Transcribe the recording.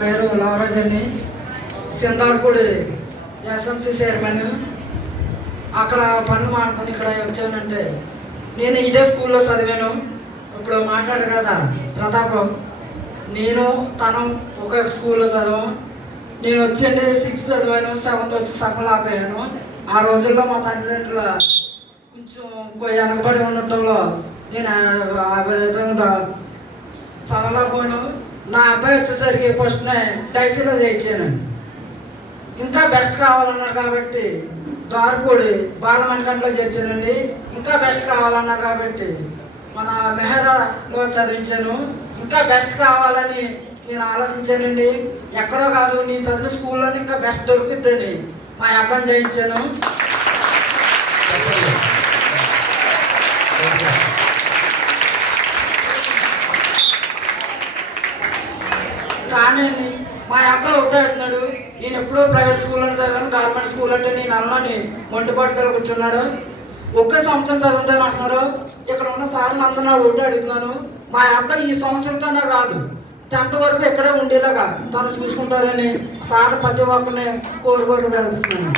పేరు లవరాజ్ అని సిందార్పూడి SMC chairman. అక్కడ పనులు మానుకొని ఇక్కడ వచ్చానంటే నేను ఇదే స్కూల్లో చదివాను. ఇప్పుడు మాట్లాడు కదా ప్రతాపం. నేను తను ఒక స్కూల్లో చదివాం. నేను వచ్చండి సిక్స్త్ చదివాను సెవెంత్ వచ్చి సఫలం ఆపాను ఆ రోజుల్లో మా తల్లిదండ్రులు కొంచెం వెనకబడి ఉండటంలో నేను ఆ విధంగా చదవలేకపోయాను. నా అబ్బాయి వచ్చేసరికి ఫస్ట్ డైసీలో చేయించాను. ఇంకా బెస్ట్ కావాలన్నారు కాబట్టి దారుపూడి బాలమణికంటలో చేర్చానండి. ఇంకా బెస్ట్ కావాలన్నారు కాబట్టి మన మెహరాలో చదివించాను. ఇంకా బెస్ట్ కావాలని నేను ఆలోచించానండి. ఎక్కడో కాదు నేను చదివిన స్కూల్లోనే ఇంకా బెస్ట్ దొరుకుతుందని మా అబ్బాయిని చేయించాను. కానీ మా అబ్బాయి ఒకటే అంటున్నాడు నేను ఎప్పుడో ప్రైవేట్ స్కూల్లో చదివాను గవర్నమెంట్ స్కూల్ అంటే నేను అన్నని మొండిపట్టుదల కూర్చున్నాడు. ఒకే సంవత్సరం చదువుతాను అంటున్నారు ఇక్కడ ఉన్న సార్ అందరూ ఒకటే అడుగుతున్నాను మా అబ్బాయి ఈ సంవత్సరంతోనే కాదు టెన్త్ వరకు ఇక్కడే ఉండేలాగా తను చూసుకుంటారని సార్ ప్రతి ఒక్కరిని కోరుకోరు వెళ్తున్నాను